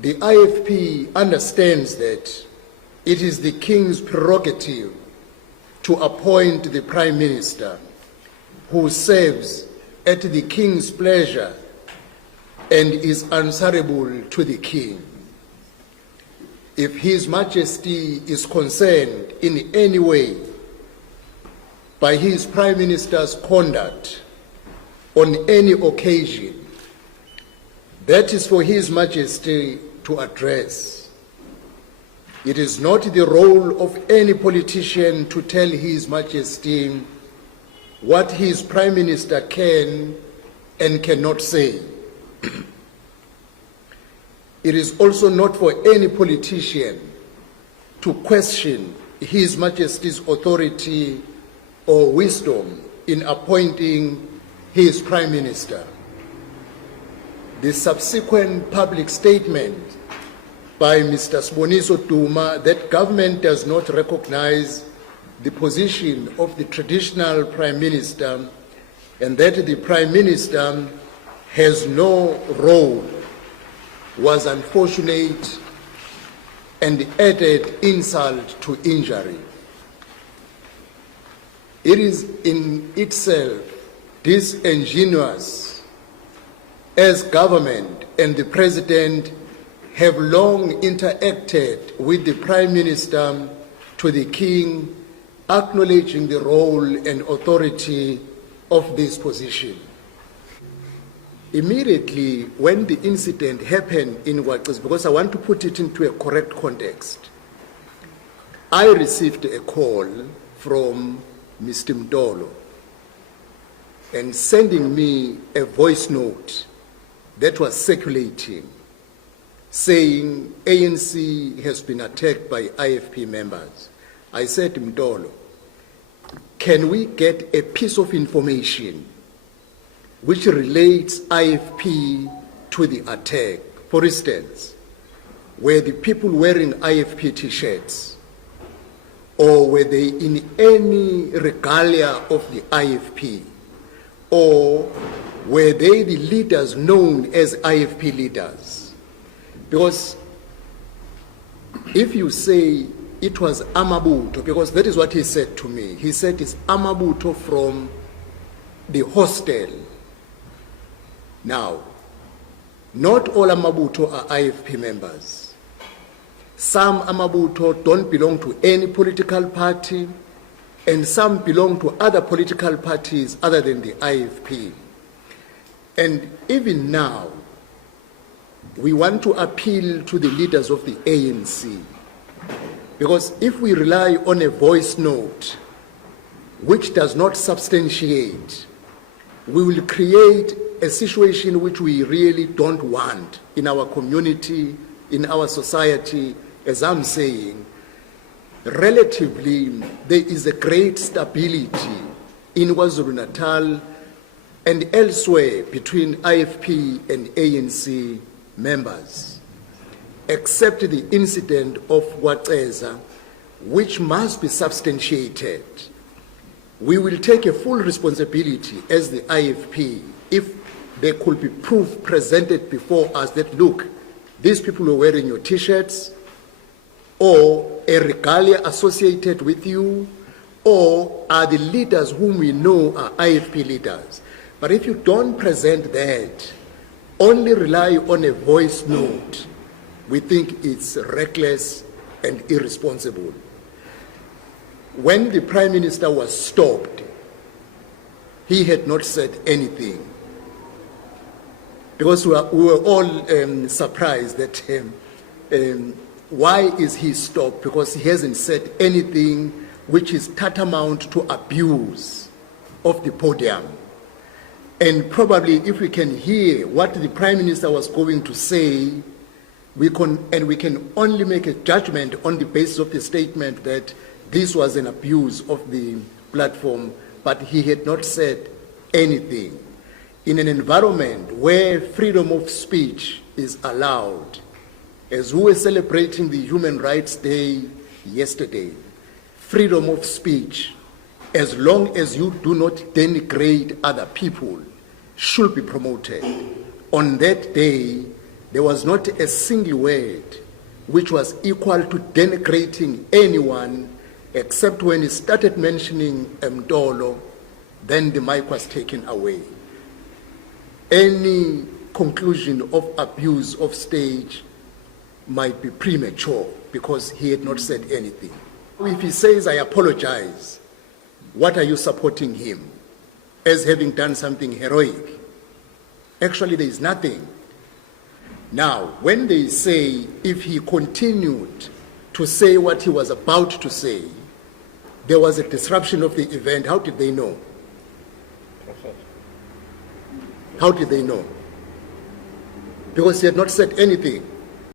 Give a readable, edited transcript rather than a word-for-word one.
The IFP understands that it is the King's prerogative to appoint the Prime Minister, who serves at the King's pleasure and is answerable to the King. If His Majesty is concerned in any way by his Prime Minister's conduct on any occasion, that is for His Majesty to address. It is not the role of any politician to tell His Majesty what his Prime Minister can and cannot say. It is also not for any politician to question His Majesty's authority or wisdom in appointing his Prime Minister. The subsequent public statement by Mr. Siboniso Duma that government does not recognize the position of the traditional Prime Minister and that the Prime Minister has no role was unfortunate and added insult to injury. It is in itself disingenuous, as government and the President have long interacted with the Prime Minister to the King, acknowledging the role and authority of this position. Immediately when the incident happened in Wacis, because I want to put it into a correct context, I received a call from Mr. Mdolo and sending me a voice note that was circulating saying ANC has been attacked by IFP members. I said to Mdolo, can we get a piece of information which relates IFP to the attack? For instance, were the people wearing IFP t-shirts, or were they in any regalia of the IFP, or were they the leaders known as IFP leaders? Because if you say it was Amabuto, because that is what he said to me, he said it's Amabuto from the hostel. Now, not all Amabuto are IFP members. Some Amabuto don't belong to any political party, and some belong to other political parties other than the IFP. And even now, we want to appeal to the leaders of the ANC, because if we rely on a voice note which does not substantiate, we will create a situation which we really don't want in our community, in our society. As I'm saying, relatively, there is a great stability in KwaZulu-Natal and elsewhere between IFP and ANC members, except the incident of Wateza, which must be substantiated. We will take a full responsibility as the IFP if there could be proof presented before us that, look, these people are wearing your t-shirts, or a regalia associated with you, or are the leaders whom we know are IFP leaders. But if you don't present that, only rely on a voice note, we think it's reckless and irresponsible. When the Prime Minister was stopped, he had not said anything, because we were all surprised that why is he stopped? Because he hasn't said anything which is tantamount to abuse of the podium. And probably if we can hear what the Prime Minister was going to say, we can only make a judgment on the basis of the statement that this was an abuse of the platform, but he had not said anything. In an environment where freedom of speech is allowed, as we were celebrating the Human Rights Day yesterday, freedom of speech, as long as you do not denigrate other people, should be promoted. On that day, there was not a single word which was equal to denigrating anyone, except when he started mentioning Mtolo, then the mic was taken away. Any conclusion of abuse of stage might be premature because he had not said anything. If he says, I apologize, what are you supporting him as having done something heroic? Actually, there is nothing. Now, when they say if he continued to say what he was about to say, there was a disruption of the event, how did they know? How did they know? Because he had not said anything.